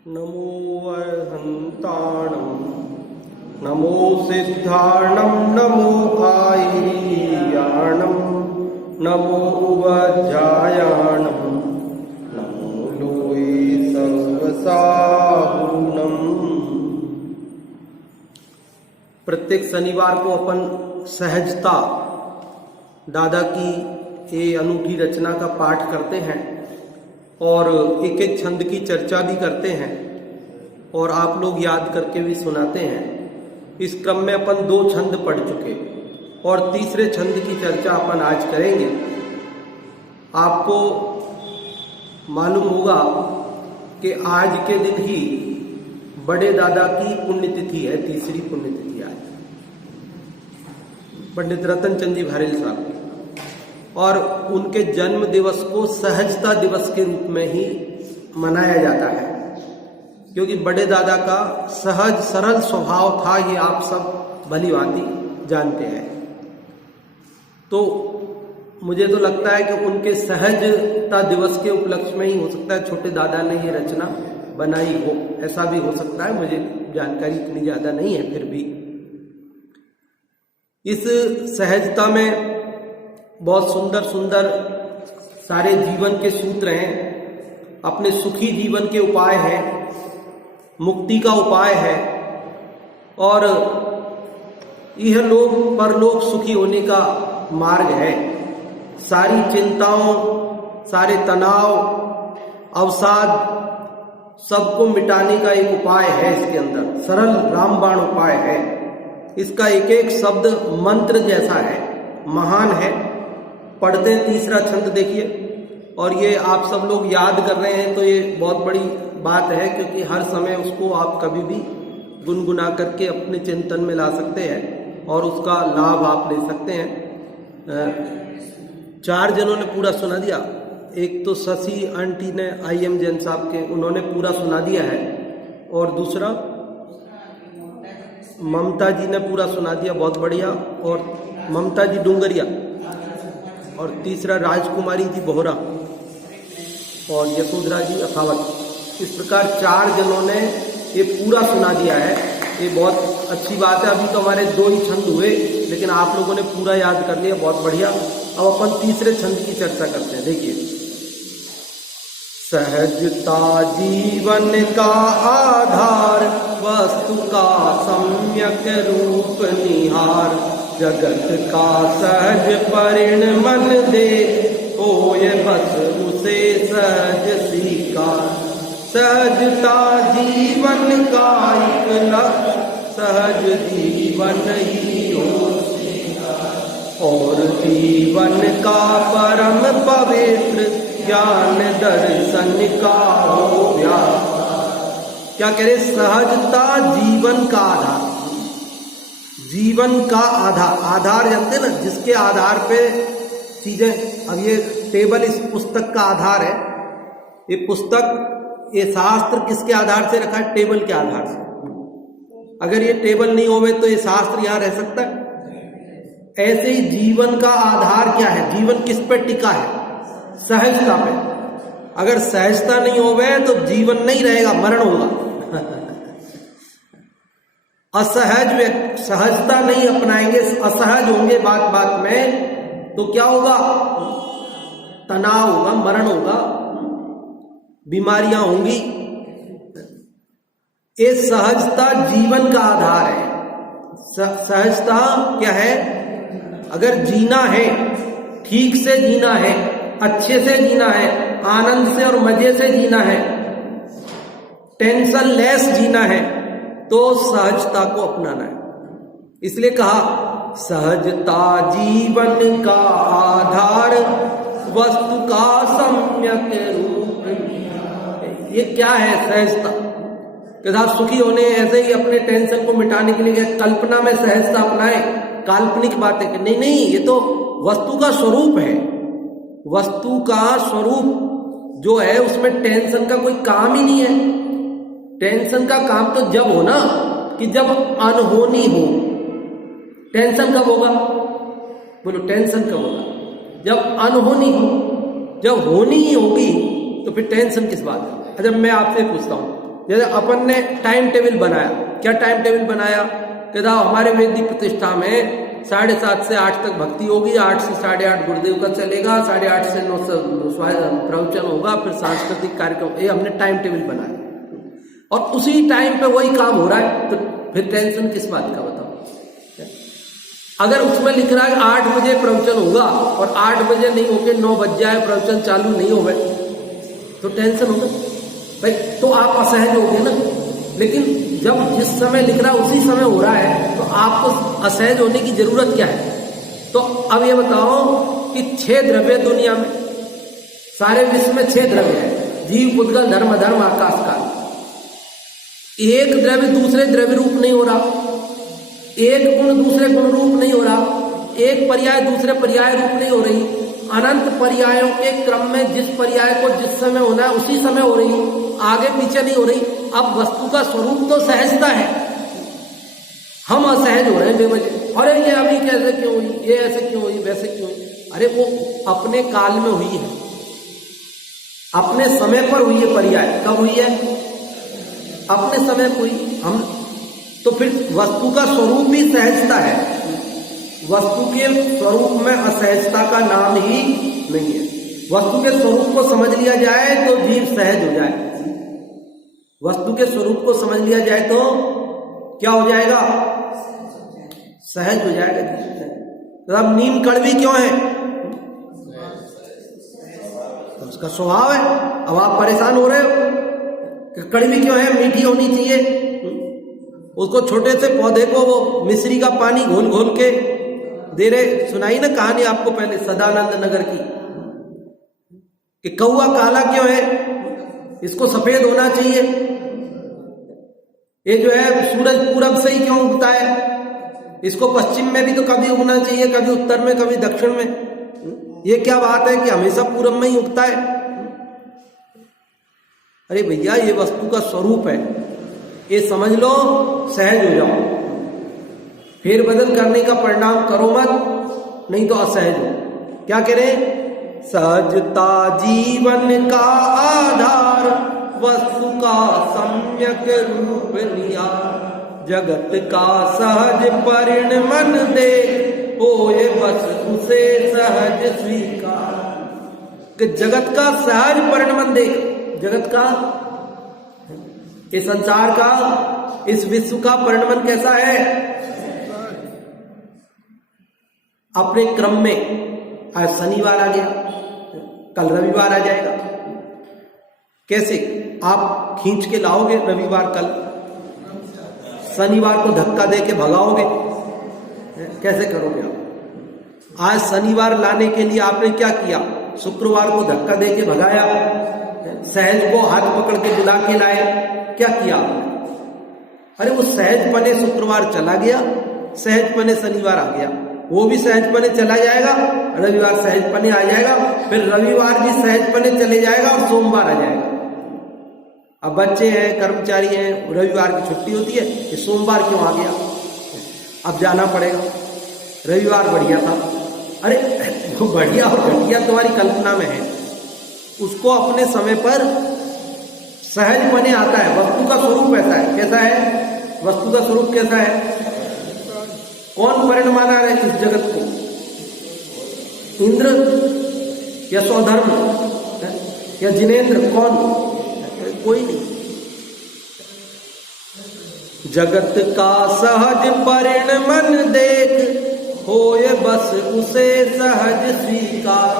नमो अर्हन्ताणं नमो सिद्धाणं नमो आयर्याणं नमो वज्रायाणं नमो लोये सर्वसाहुणम्। प्रत्येक शनिवार को अपन सहजता दादा की ये अनूठी रचना का पाठ करते हैं और एक एक छंद की चर्चा भी करते हैं और आप लोग याद करके भी सुनाते हैं। इस क्रम में अपन 2 छंद पढ़ चुके और तीसरे छंद की चर्चा अपन आज करेंगे। आपको मालूम होगा कि आज के दिन ही बड़े दादा की पुण्यतिथि है, तीसरी पुण्यतिथि आज पंडित रतन चंद जी भारेल साहब की, और उनके जन्म दिवस को सहजता दिवस के रूप में ही मनाया जाता है, क्योंकि बड़े दादा का सहज सरल स्वभाव था, ये आप सब भली भांति जानते हैं। तो मुझे तो लगता है कि उनके सहजता दिवस के उपलक्ष्य में ही हो सकता है छोटे दादा ने ये रचना बनाई हो, ऐसा भी हो सकता है, मुझे जानकारी इतनी ज्यादा नहीं है। फिर भी इस सहजता में बहुत सुंदर सुंदर सारे जीवन के सूत्र हैं, अपने सुखी जीवन के उपाय हैं, मुक्ति का उपाय है और यह लोक परलोक सुखी होने का मार्ग है। सारी चिंताओं, सारे तनाव, अवसाद सबको मिटाने का एक उपाय है इसके अंदर, सरल रामबाण उपाय है। इसका एक एक शब्द मंत्र जैसा है, महान है। पढ़ते हैं तीसरा छंद देखिए, और ये आप सब लोग याद कर रहे हैं तो ये बहुत बड़ी बात है, क्योंकि हर समय उसको आप कभी भी गुनगुना करके अपने चिंतन में ला सकते हैं और उसका लाभ आप ले सकते हैं। 4 जनों ने पूरा सुना दिया, एक तो शशि आंटी ने IM जैन साहब के, उन्होंने पूरा सुना दिया है, और दूसरा ममता जी ने पूरा सुना दिया, बहुत बढ़िया, और ममता जी डूंगरिया, और तीसरा राजकुमारी जी बोहरा और यशोधरा जी अखावत। इस प्रकार 4 जनों ने ये पूरा सुना दिया है। ये बहुत अच्छी बात है। अभी तो हमारे 2 ही छंद हुए, लेकिन आप लोगों ने पूरा याद कर लिया, बहुत बढ़िया। अब अपन तीसरे छंद की चर्चा करते हैं। देखिए, सहजता जीवन का आधार, वस्तु का सम्यक रूप निहार, जगत का सहज परिणमन दे, होय बस उसे सहज स्वीकार। सहजता जीवन का एक लक्ष्य, सहज जीवन ही हो और जीवन का परम पवित्र, ज्ञान दर्शन का हो व्यापार। क्या कह रहे? सहजता जीवन का आधार, जीवन का आधार जानते ना, जिसके आधार पे चीजें। अब ये टेबल इस पुस्तक का आधार है, ये पुस्तक, ये शास्त्र किसके आधार से रखा है? टेबल के आधार से। अगर ये टेबल नहीं होवे तो ये शास्त्र यहां रह सकता है? ऐसे ही जीवन का आधार क्या है? जीवन किस पे टिका है? सहजता पे। अगर सहजता नहीं होवे तो जीवन नहीं रहेगा, मरण होगा। असहज सहजता नहीं अपनाएंगे, असहज होंगे बात बात में, तो क्या होगा? तनाव होगा, मरण होगा, बीमारियां होंगी। ये सहजता जीवन का आधार है। सहजता क्या है? अगर जीना है, ठीक से जीना है, अच्छे से जीना है, आनंद से और मजे से जीना है, टेंशन लेस जीना है, तो सहजता को अपनाना है। इसलिए कहा सहजता जीवन का आधार, वस्तु का सम्यक रूप। ये क्या है सहजता? कि साथ सुखी होने, ऐसे ही अपने टेंशन को मिटाने के लिए कल्पना में सहजता अपनाए, काल्पनिक बातें कि नहीं, ये तो वस्तु का स्वरूप है। वस्तु का स्वरूप जो है उसमें टेंशन का कोई काम ही नहीं है। टेंशन का काम तो जब हो ना, कि जब अनहोनी हो। टेंशन कब होगा? बोलो, टेंशन कब होगा? जब अनहोनी हो। जब होनी ही होगी तो फिर टेंशन किस बात है? अच्छा, मैं आपसे पूछता हूं, जैसे अपन ने टाइम टेबल बनाया, क्या टाइम टेबल बनाया कि साहब हमारे वेदी प्रतिष्ठा में 7:30 से 8 तक भक्ति होगी, 8 से 8:30 गुरुदेव का चलेगा, 8:30 से 9 प्रवचन होगा, फिर सांस्कृतिक कार्यक्रम। ये हमने टाइम टेबल बनाया और उसी टाइम पे वही काम हो रहा है, तो फिर टेंशन किस बात का बताओ। अगर उसमें लिख रहा है 8 बजे प्रवचन होगा और 8 बजे नहीं होके 9 बज जाए, प्रवचन चालू नहीं हो गए, तो टेंशन होगा भाई, तो आप असहज हो गए ना। लेकिन जब जिस समय लिख रहा है उसी समय हो रहा है, तो आपको असहज होने की जरूरत क्या है। तो अब ये बताओ कि 6 द्रव्य दुनिया में, सारे विश्व में 6 द्रव्य है, जीव, पुद्गल, धर्म, अधर्म, आकाश, काल। एक द्रव्य दूसरे द्रव्य रूप नहीं हो रहा, एक गुण दूसरे गुण रूप नहीं हो रहा, एक पर्याय दूसरे पर्याय रूप नहीं हो रही, अनंत पर्यायों के क्रम में जिस पर्याय को जिस समय होना है उसी समय हो रही, आगे पीछे नहीं हो रही। अब वस्तु का स्वरूप तो सहजता है, हम असहज हो रहे हैं बेवजह। अरे ये अभी कैसे क्यों हुई, ये ऐसे क्यों हुई, वैसे क्यों हुई। अरे वो अपने काल में हुई है, अपने समय पर हुई है। पर्याय कब हुई है? अपने समय पर हुई। हम तो फिर वस्तु का स्वरूप ही सहजता है, वस्तु के स्वरूप में असहजता का नाम ही नहीं है। वस्तु के स्वरूप को समझ लिया जाए तो जीव सहज हो जाए, वस्तु के स्वरूप को समझ लिया जाए तो क्या हो जाएगा? सहज हो जाएगा। तो अब नीम कड़वी क्यों है? तो उसका स्वभाव है। अब आप परेशान हो रहे हो कि कड़वी क्यों है, मीठी होनी चाहिए। उसको छोटे से पौधे को वो मिश्री का पानी घोल घोल के दे रहे। सुनाई ना कहानी आपको पहले सदानंद नगर की, कि कौवा काला क्यों है, इसको सफेद होना चाहिए। ये जो है सूरज पूरब से ही क्यों उगता है, इसको पश्चिम में भी तो कभी उगना चाहिए, कभी उत्तर में, कभी दक्षिण में। ये क्या बात है कि हमेशा पूरब में ही उगता है? अरे भैया, ये वस्तु का स्वरूप है, ये समझ लो, सहज हो जाओ। फेर बदल करने का परिणाम करो मत, नहीं तो असहज हो। क्या करें? सहजता जीवन का आधार, वस्तु का सम्यक रूप निहार, जगत का सहज परिणमन दे, होए बस उसे सहज स्वीकार। कि जगत का सहज परिणमन देख, जगत का, इस संसार का, इस विश्व का परिणमन कैसा है? अपने क्रम में। आज शनिवार आ गया, कल रविवार आ जाएगा। कैसे आप खींच के लाओगे रविवार, कल शनिवार को धक्का दे के भगाओगे? कैसे करोगे आप? आज शनिवार लाने के लिए आपने क्या किया? शुक्रवार को धक्का दे के भगाया, सहज को हाथ पकड़ के बुला के लाए। क्या किया आपने? अरे वो सहज पने शुक्रवार चला गया, सहज पने शनिवार आ गया, वो भी सहज पने चला जाएगा, रविवार सहज पने आ जाएगा, फिर रविवार भी सहज पने चले जाएगा और सोमवार आ जाएगा। अब बच्चे हैं, कर्मचारी हैं, रविवार की छुट्टी होती है, ये सोमवार क्यों आ गया? अब जाना पड़ेगा। रविवार बढ़िया था। अरे वो बढ़िया और घटिया तुम्हारी कल्पना में है, उसको अपने समय पर सहज पने आता है। वस्तु का स्वरूप ऐसा है। कैसा है वस्तु का स्वरूप? कैसा है? कौन परिणमाना है इस जगत को? इंद्र या स्वधर्म या जिनेंद्र? कौन? कोई नहीं। जगत का सहज परिणमन देख, होए बस उसे सहज स्वीकार।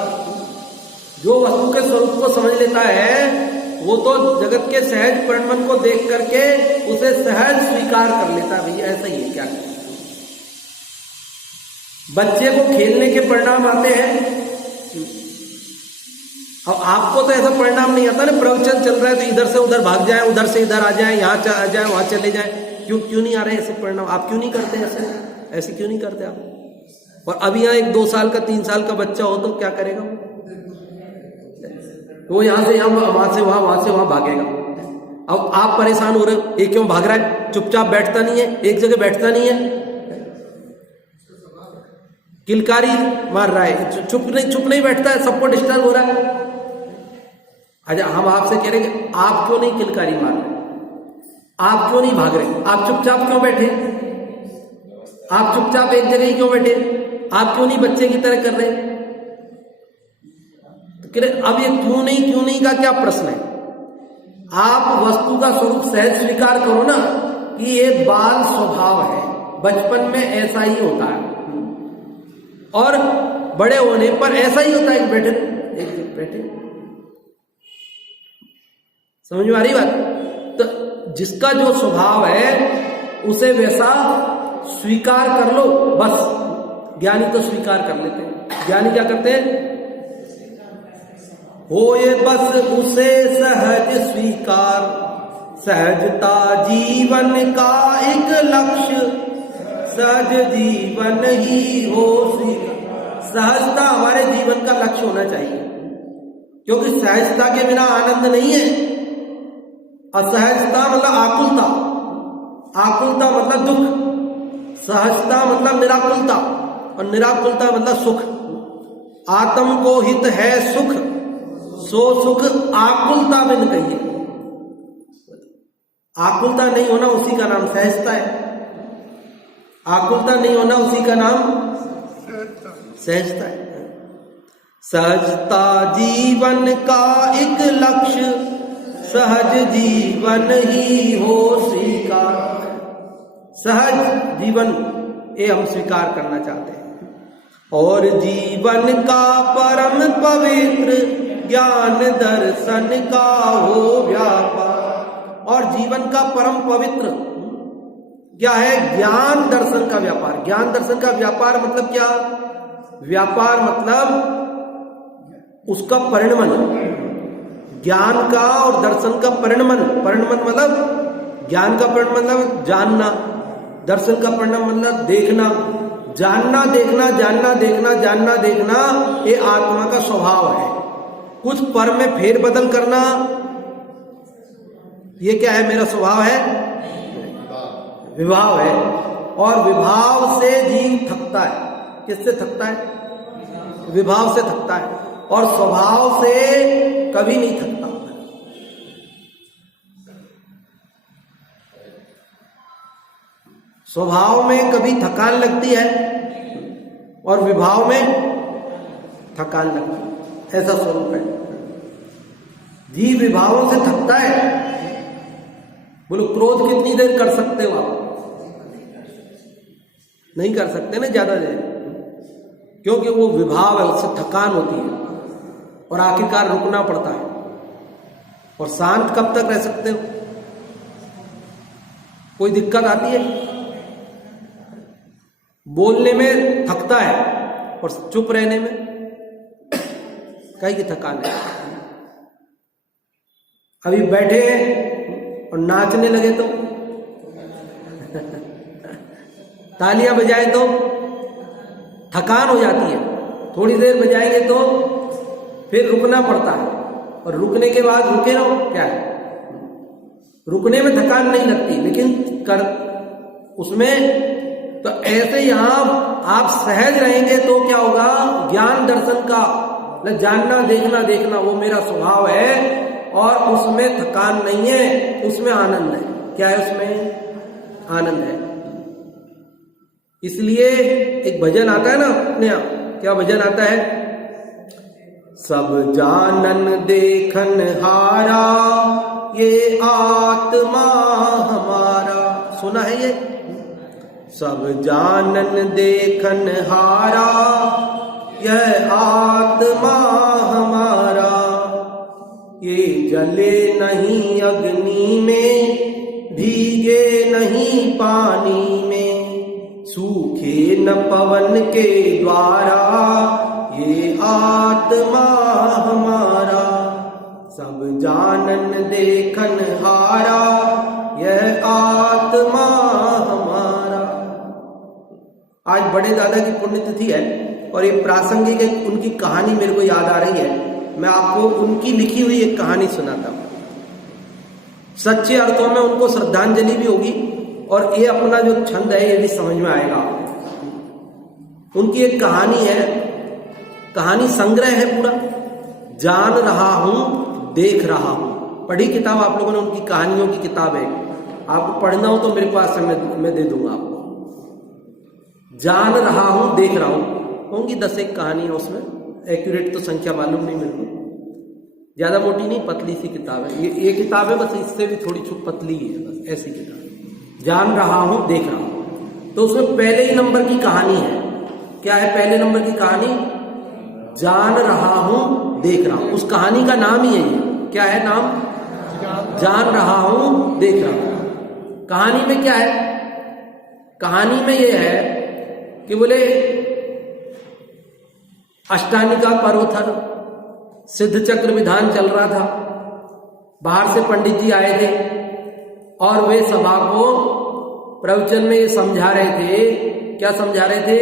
जो वस्तु के स्वरूप को समझ लेता है वो तो जगत के सहज परिणमन को देख करके उसे सहज स्वीकार कर लेता है। भैया ऐसा ही है। क्या बच्चे को खेलने के परिणाम आते हैं, अब आपको तो ऐसा परिणाम नहीं आता ना। प्रवचन चल रहा है तो इधर से उधर भाग जाए, उधर से इधर आ जाए, यहाँ आ जाए, वहां चले जाए। क्यों नहीं आ रहे ऐसे परिणाम? आप क्यों नहीं करते ऐसे क्यों नहीं करते आप? और अभी यहाँ 1-2 साल का, 3 साल का बच्चा हो तो क्या करेगा? वो यहां से यहाँ, वहां से वहां से वहां भागेगा। अब आप परेशान हो रहे हो, ये क्यों भाग रहा है? चुपचाप बैठता नहीं है, एक जगह बैठता नहीं है, किलकारी मार रहा है, चुप नहीं बैठता है, सबको डिस्टर्ब हो रहा है। अच्छा, हम आपसे कह रहे हैं आप क्यों नहीं किलकारी मार रहे? आप क्यों नहीं भाग रहे? आप चुपचाप क्यों बैठे? आप चुपचाप एक जगह ही क्यों बैठे? आप क्यों नहीं बच्चे की तरह कर रहे? तो अब ये क्यों नहीं का क्या प्रश्न है? आप वस्तु का स्वरूप सहज स्वीकार करो ना कि ये बाल स्वभाव है, बचपन में ऐसा ही होता है और बड़े होने पर ऐसा ही होता है कि बैठे। समझ में आ रही बात? तो जिसका जो स्वभाव है उसे वैसा स्वीकार कर लो बस। ज्ञानी तो स्वीकार कर लेते हैं। ज्ञानी क्या करते हैं? होए बस उसे सहज स्वीकार, सहजता जीवन का एक लक्ष्य, सहज जीवन ही हो स्वीकार। सहजता हमारे जीवन का लक्ष्य होना चाहिए, क्योंकि सहजता के बिना आनंद नहीं है। असहजता मतलब आकुलता, आकुलता मतलब दुख, सहजता मतलब निराकुलता और निराकुलता मतलब सुख। आत्म को हित है सुख, सो सुख आकुलता बिन कहिए। आकुलता नहीं होना उसी का नाम सहजता है। आकुलता नहीं होना उसी का नाम सहजता है। सहजता जीवन का एक लक्ष्य, सहज जीवन ही हो स्वीकार। सहज जीवन ये हम स्वीकार करना चाहते हैं। और जीवन का परम पवित्र, ज्ञान दर्शन का हो व्यापार। और जीवन का परम पवित्र क्या है? ज्ञान दर्शन का व्यापार। ज्ञान दर्शन का व्यापार मतलब क्या? व्यापार मतलब उसका परिणमन, ज्ञान का और दर्शन का परिणमन। परिणमन मतलब ज्ञान का परिणमन मतलब जानना, दर्शन का परिणमन मतलब देखना। जानना देखना, जानना देखना, जानना देखना ये आत्मा का स्वभाव है। कुछ पर में फेर बदल करना ये क्या है? मेरा स्वभाव है, विभाव है। और विभाव से जीव थकता है। किससे थकता है? विभाव से थकता है। और स्वभाव से कभी नहीं थकता। स्वभाव में कभी थकान लगती है और विभाव में थकान लगती है। ऐसा स्वरूप है। जीव विभावों से थकता है। बोलो क्रोध कितनी देर कर सकते हो आप? नहीं कर सकते ना ज्यादा देर, क्योंकि वो विभाव है, उससे थकान होती है और आखिरकार रुकना पड़ता है। और शांत कब तक रह सकते हो? कोई दिक्कत आती है? बोलने में थकता है और चुप रहने में कहीं की थकान है। अभी बैठे हैं और नाचने लगे तो तालियां बजाए तो थकान हो जाती है। थोड़ी देर बजाएंगे तो फिर रुकना पड़ता है और रुकने के बाद रुके रहो। क्या है? रुकने में थकान नहीं लगती, लेकिन कर उसमें तो ऐसे यहां आप सहज रहेंगे तो क्या होगा? ज्ञान दर्शन का जानना देखना देखना वो मेरा स्वभाव है और उसमें थकान नहीं है, उसमें आनंद है। क्या है? उसमें आनंद है। इसलिए एक भजन आता है ना अपने आप। क्या भजन आता है? सब जानन देखन हारा, ये आत्मा हमारा। सुना है ये? सब जानन देखन हारा, यह आत्मा हमारा। ये जले नहीं अग्नि में, भीगे नहीं पानी में, सूखे न पवन के द्वारा, ये आत्मा हमारा। सब जानन देखन हारा, यह आत्मा हमारा। आज बड़े दादा की पुण्यतिथि है और ये प्रासंगिक एक उनकी कहानी मेरे को याद आ रही है। मैं आपको उनकी लिखी हुई एक कहानी सुनाता हूं। सच्चे अर्थों में उनको श्रद्धांजलि भी होगी और ये अपना जो छंद है ये भी समझ में आएगा। उनकी एक कहानी है, कहानी संग्रह है पूरा। जान रहा हूं, देख रहा हूं। पढ़ी किताब आप लोगों ने? उनकी कहानियों की किताब है। आपको पढ़ना हो तो मेरे पास है, मैं दे दूंगा आपको। जान रहा हूं देख रहा हूं, होंगी 10 एक कहानियां उसमें, एक्यूरेट तो संख्या मालूम नहीं मेरे को, ज्यादा मोटी नहीं, पतली सी किताब है ये किताब है, बस इससे भी थोड़ी छुप पतली है, बस ऐसी किताब। जान रहा हूं देख रहा हूं, तो उसमें पहले ही नंबर की कहानी है। क्या है पहले नंबर की कहानी? जान रहा हूं देख रहा हूं। उस कहानी का नाम ही है ये। क्या है नाम? जान रहा हूं देख रहा हूं। कहानी में क्या है? कहानी में ये है कि बोले अष्टानिका पर्व था, सिद्ध चक्र विधान चल रहा था, बाहर से पंडित जी आए थे और वे सभा को प्रवचन में ये समझा रहे थे। क्या समझा रहे थे?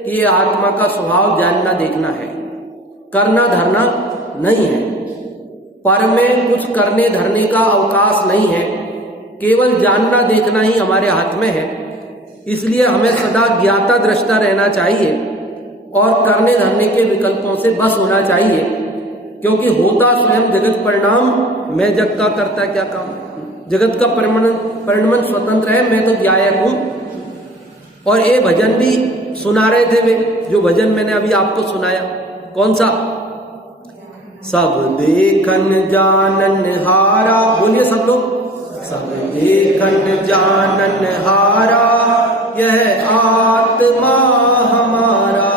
कि ये आत्मा का स्वभाव जानना देखना है, करना धरना नहीं है, पर में कुछ करने धरने का अवकाश नहीं है, केवल जानना देखना ही हमारे हाथ में है। इसलिए हमें सदा ज्ञाता दृष्टा रहना चाहिए और करने धरने के विकल्पों से बस होना चाहिए, क्योंकि होता स्वयं जगत परिणाम, मैं जग का करता क्या काम, जगत का परिणमन स्वतंत्र है, मैं तो ज्ञायक हूं। और ये भजन भी सुना रहे थे वे, जो भजन मैंने अभी आपको सुनाया। कौन सा? सब देखन जानन हारा, बोलिए सब लोग। सब देखन जानन हारा, यह आत्मा हमारा,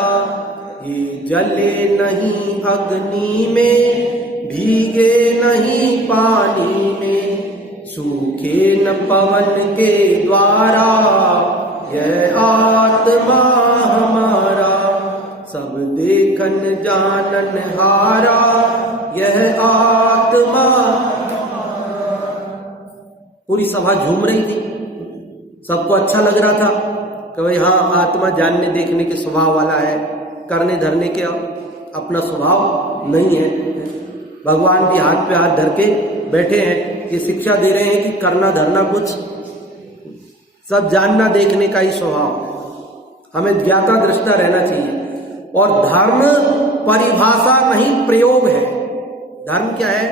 ये जले नहीं अग्नि में, भीगे नहीं पानी में, सूखे न पवन के द्वारा, यह आत्मा हमारा। सब देखन जानन हारा, यह आत्मा। पूरी सभा झूम रही थी, सबको अच्छा लग रहा था कि भाई हाँ, आत्मा जानने देखने के स्वभाव वाला है, करने धरने के अपना स्वभाव नहीं है। भगवान भी हाथ पे हाथ धर के बैठे हैं, ये शिक्षा दे रहे हैं कि करना धरना कुछ, सब जानना देखने का ही स्वभाव, हमें ज्ञाता दृष्टा रहना चाहिए। और धर्म परिभाषा नहीं, प्रयोग है। धर्म क्या है?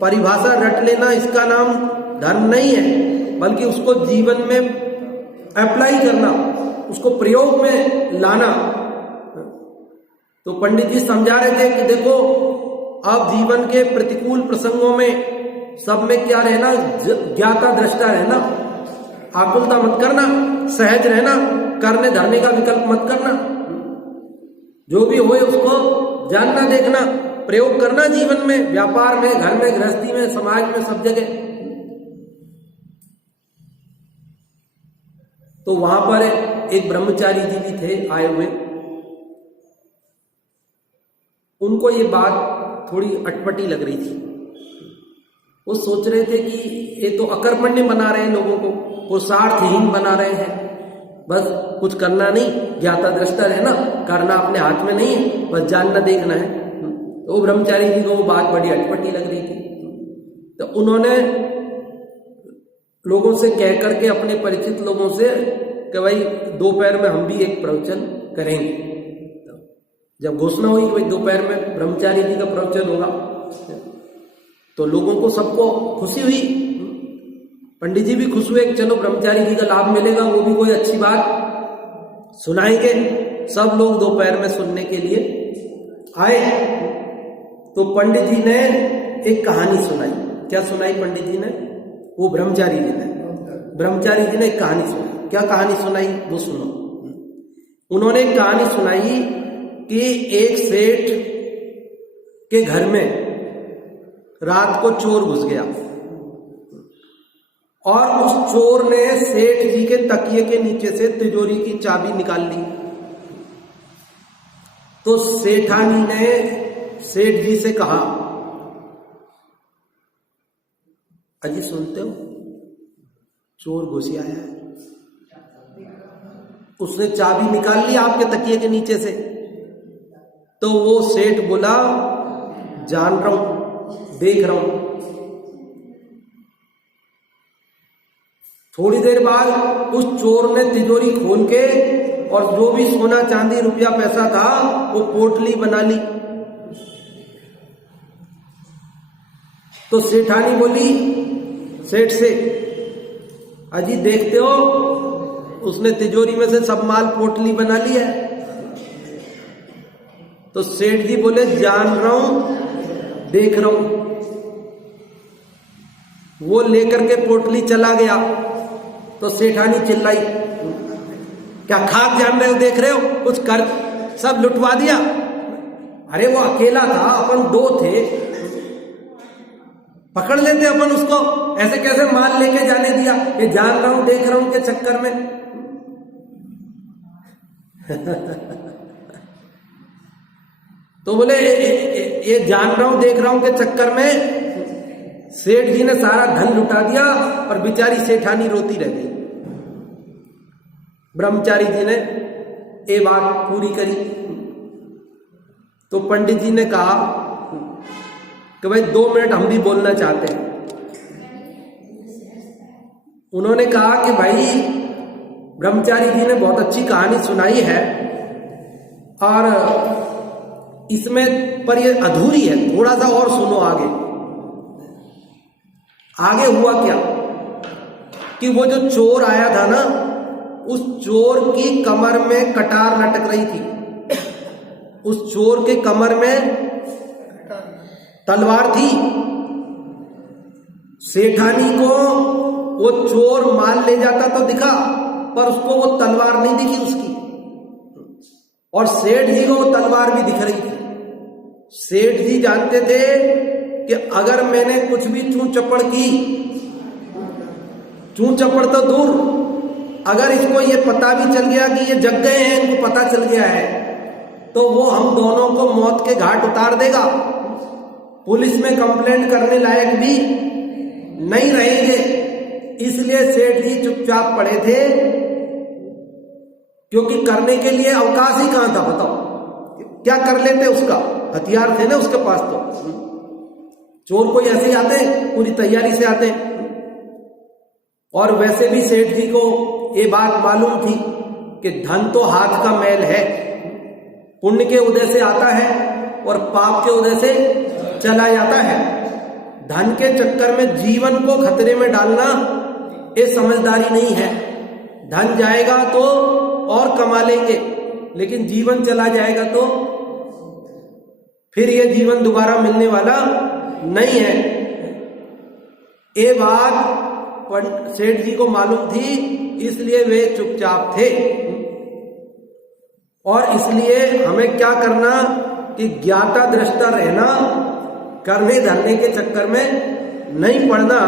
परिभाषा रट लेना, इसका नाम धर्म नहीं है, बल्कि उसको जीवन में अप्लाई करना, उसको प्रयोग में लाना। तो पंडित जी समझा रहे थे कि देखो, अब जीवन के प्रतिकूल प्रसंगों में सब में क्या रहना? ज्ञाता दृष्टा रहना, आकुलता मत करना, सहज रहना, करने धरने का विकल्प मत करना, जो भी होए उसको जानना देखना, प्रयोग करना जीवन में, व्यापार में, घर में, गृहस्थी में, समाज में, सब जगह। तो वहां पर एक ब्रह्मचारी जी भी थे आए हुए, उनको ये बात थोड़ी अटपटी लग रही थी। वो सोच रहे थे कि ये तो अकर्मण्य बना रहे हैं लोगों को, पुरुषार्थहीन बना रहे हैं, बस कुछ करना नहीं, ज्ञाता दृष्टा रहना, करना अपने हाथ में नहीं है, बस जानना देखना है। तो वो ब्रह्मचारी जी को वो बात बड़ी अटपटी लग रही थी। तो उन्होंने लोगों से कह करके, अपने परिचित लोगों से, कि भाई दोपहर में हम भी एक प्रवचन करेंगे। जब घोषणा हुई कि भाई दोपहर में ब्रह्मचारी जी का प्रवचन होगा, तो लोगों को सबको खुशी हुई, पंडित जी भी खुश हुए कि चलो ब्रह्मचारी जी का लाभ मिलेगा, वो भी कोई अच्छी बात सुनाएंगे। सब लोग दोपहर में सुनने के लिए आए। तो पंडित जी ने एक कहानी सुनाई। क्या सुनाई पंडित जी ने? वो ब्रह्मचारी जी ने एक कहानी सुनाई। क्या कहानी सुनाई वो सुनो। उन्होंने एक कहानी सुनाई कि एक सेठ के घर में रात को चोर घुस गया और उस चोर ने सेठ जी के तकिए के नीचे से तिजोरी की चाबी निकाल ली। तो सेठानी ने सेठ जी से कहा, अजी सुनते हो, चोर घुस आया है, उसने चाबी निकाल ली आपके तकिए के नीचे से। तो वो सेठ बोला, जान रहा हूं, देख रहा हूं। थोड़ी देर बाद उस चोर ने तिजोरी खोल के और जो भी सोना चांदी रुपया पैसा था वो पोटली बना ली। तो सेठानी बोली सेठ से, अजी देखते हो, उसने तिजोरी में से सब माल पोटली बना ली है। तो सेठ जी बोले जान रहा हूं, देख रहा हूं। वो लेकर के पोटली चला गया तो सेठानी चिल्लाई, क्या खाक जान रहे हो, देख रहे हो, कुछ कर, सब लुटवा दिया। अरे वो अकेला था, अपन दो थे, पकड़ लेते अपन उसको, ऐसे कैसे माल लेके जाने दिया, ये जान रहा हूं देख रहा हूं के चक्कर में। तो बोले ये जान रहा हूं देख रहा हूं के चक्कर में सेठ जी ने सारा धन लुटा दिया और बेचारी सेठानी रोती रह गई। ब्रह्मचारी जी ने ये बात पूरी करी। तो पंडित जी ने कहा कि भाई 2 मिनट हम भी बोलना चाहते हैं। उन्होंने कहा कि भाई ब्रह्मचारी जी ने बहुत अच्छी कहानी सुनाई है और इसमें पर ये अधूरी है, थोड़ा सा और सुनो आगे। आगे हुआ क्या कि वो जो चोर आया था ना, उस चोर की कमर में कटार लटक रही थी, उस चोर के कमर में तलवार थी। सेठानी को वो चोर माल ले जाता तो दिखा, पर उसको वो तलवार नहीं दिखी उसकी, और सेठ जी को वो तलवार भी दिख रही थी। सेठ जी जानते थे कि अगर मैंने कुछ भी चूं चपड़ की, चूं चपड़ तो दूर, अगर इसको ये पता भी चल गया कि ये जग गए हैं, इनको पता चल गया है, तो वो हम दोनों को मौत के घाट उतार देगा। पुलिस में कंप्लेंट करने लायक भी नहीं रहेंगे। इसलिए सेठ जी चुपचाप पड़े थे, क्योंकि करने के लिए अवकाश ही कहां था, बताओ क्या कर लेते, उसका हथियार थे ना उसके पास। तो चोर कोई ऐसे ही आते हैं, पूरी तैयारी से आते हैं। और वैसे भी सेठ जी को ये बात मालूम थी कि धन तो हाथ का मैल है, पुण्य के उदय से आता है और पाप के उदय से चला जाता है। धन के चक्कर में जीवन को खतरे में डालना ये समझदारी नहीं है। धन जाएगा तो और कमा लेंगे, लेकिन जीवन चला जाएगा तो फिर ये जीवन दोबारा मिलने वाला नहीं है। ये बात सेठ जी को मालूम थी, इसलिए वे चुपचाप थे। और इसलिए हमें क्या करना कि ज्ञाता दृष्टा रहना, करने धरने के चक्कर में नहीं पड़ना।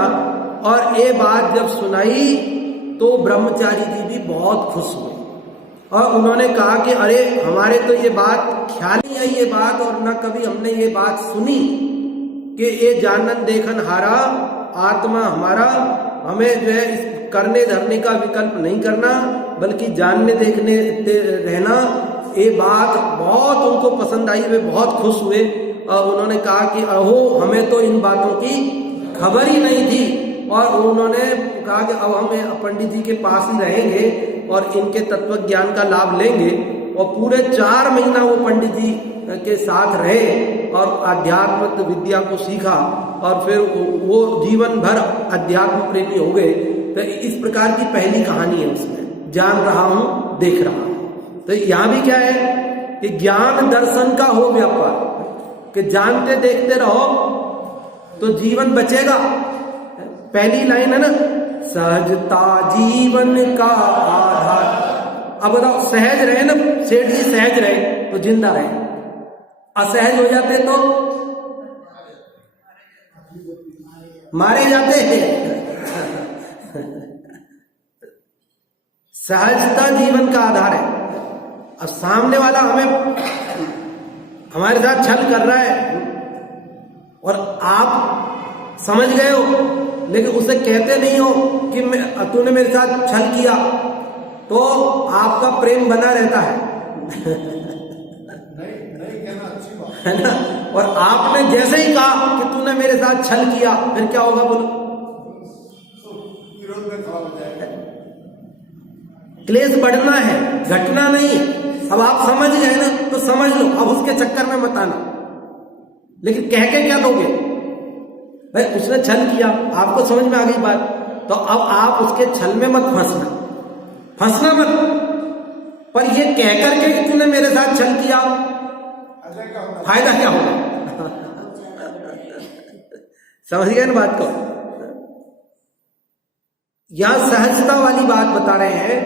और ये बात जब सुनाई तो ब्रह्मचारी जी भी बहुत खुश हुए और उन्होंने कहा कि अरे हमारे तो ये बात ख्याल ही आई, ये बात, और न कभी हमने ये बात सुनी कि ये जानन देखन हारा आत्मा हमारा, हमें जो है इस करने धरने का विकल्प नहीं करना, बल्कि जानने देखने रहना। ये बात बहुत उनको पसंद आई, वे बहुत खुश हुए और उन्होंने कहा कि अहो हमें तो इन बातों की खबर ही नहीं थी। और उन्होंने कहा कि अब हम पंडित जी के पास ही रहेंगे और इनके तत्व ज्ञान का लाभ लेंगे। और पूरे 4 महीना वो पंडित जी के साथ रहे और अध्यात्म विद्या को सीखा और फिर वो जीवन भर अध्यात्म प्रेमी हो गए। तो इस प्रकार की पहली कहानी है उसमें, जान रहा हूं देख रहा हूं। तो यहां भी क्या है कि ज्ञान दर्शन का हो व्यापार, कि जानते देखते रहो तो जीवन बचेगा। पहली लाइन है ना, सहजता जीवन का आधार। अब बताओ, सहज रहे ना, सेठ जी सहज रहे तो जिंदा रहे, असहज हो जाते तो मारे जाते हैं। सहजता जीवन का आधार है। अब सामने वाला हमारे साथ छल कर रहा है और आप समझ गए हो, लेकिन उसे कहते नहीं हो कि तूने मेरे साथ छल किया, तो आपका प्रेम बना रहता है। नहीं कहना अच्छी बात है ना। और आपने जैसे ही कहा कि तूने मेरे साथ छल किया, फिर क्या होगा बोलो? विरोध में खड़ा हो जाएगा। क्लेश बढ़ना है, घटना नहीं। अब आप समझ गए ना तो समझ लो, अब उसके चक्कर में मत आना। लेकिन कह के क्या दोगे? भाई उसने छल किया, आपको समझ में आ गई बात, तो अब आप उसके छल में मत फंसना मत। पर ये कह करके कि तूने मेरे साथ छल किया, फायदा क्या होगा? समझ गए ना बात को? यहां सहजता वाली बात बता रहे हैं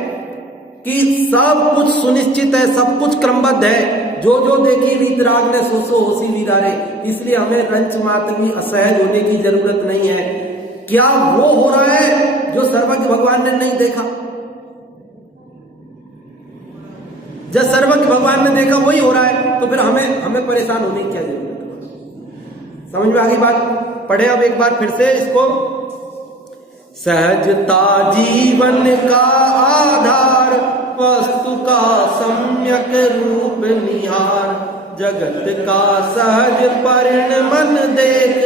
कि सब कुछ सुनिश्चित है, सब कुछ क्रमबद्ध है। जो जो देखी वीतराग ने सो सो होसी वीरारे। इसलिए हमें रंच मात्र भी असहज होने की जरूरत नहीं है। क्या वो हो रहा है जो सर्वज्ञ भगवान ने नहीं देखा? जब सर्वज्ञ भगवान ने देखा वही हो रहा है, तो फिर हमें परेशान होने की क्या जरूरत है? समझ में आ गई बात? पढ़े अब एक बार फिर से इसको। सहजता जीवन का आधार, वस्तु का सम्यक रूप निहार। जगत का सहज परिणमन देख,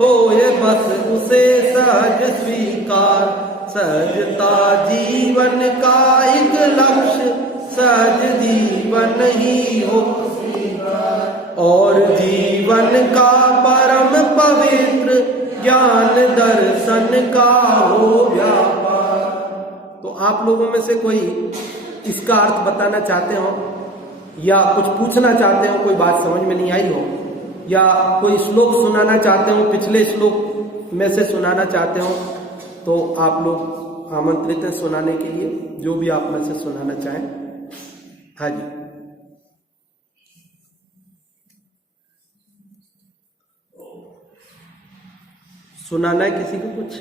होए बस उसे सहज स्वीकार। सहजता जीवन का एक लक्ष्य, सहज जीवन ही हो और जीवन का परम पवित्र ज्ञान दर्शन का हो व्यापार। तो आप लोगों में से कोई इसका अर्थ बताना चाहते हो या कुछ पूछना चाहते हो, कोई बात समझ में नहीं आई हो, या कोई श्लोक सुनाना चाहते हो, पिछले श्लोक में से सुनाना चाहते हो, तो आप लोग आमंत्रित हैं सुनाने के लिए, जो भी आप में से सुनाना चाहें। हाँ जी। सुनाना है किसी को कुछ?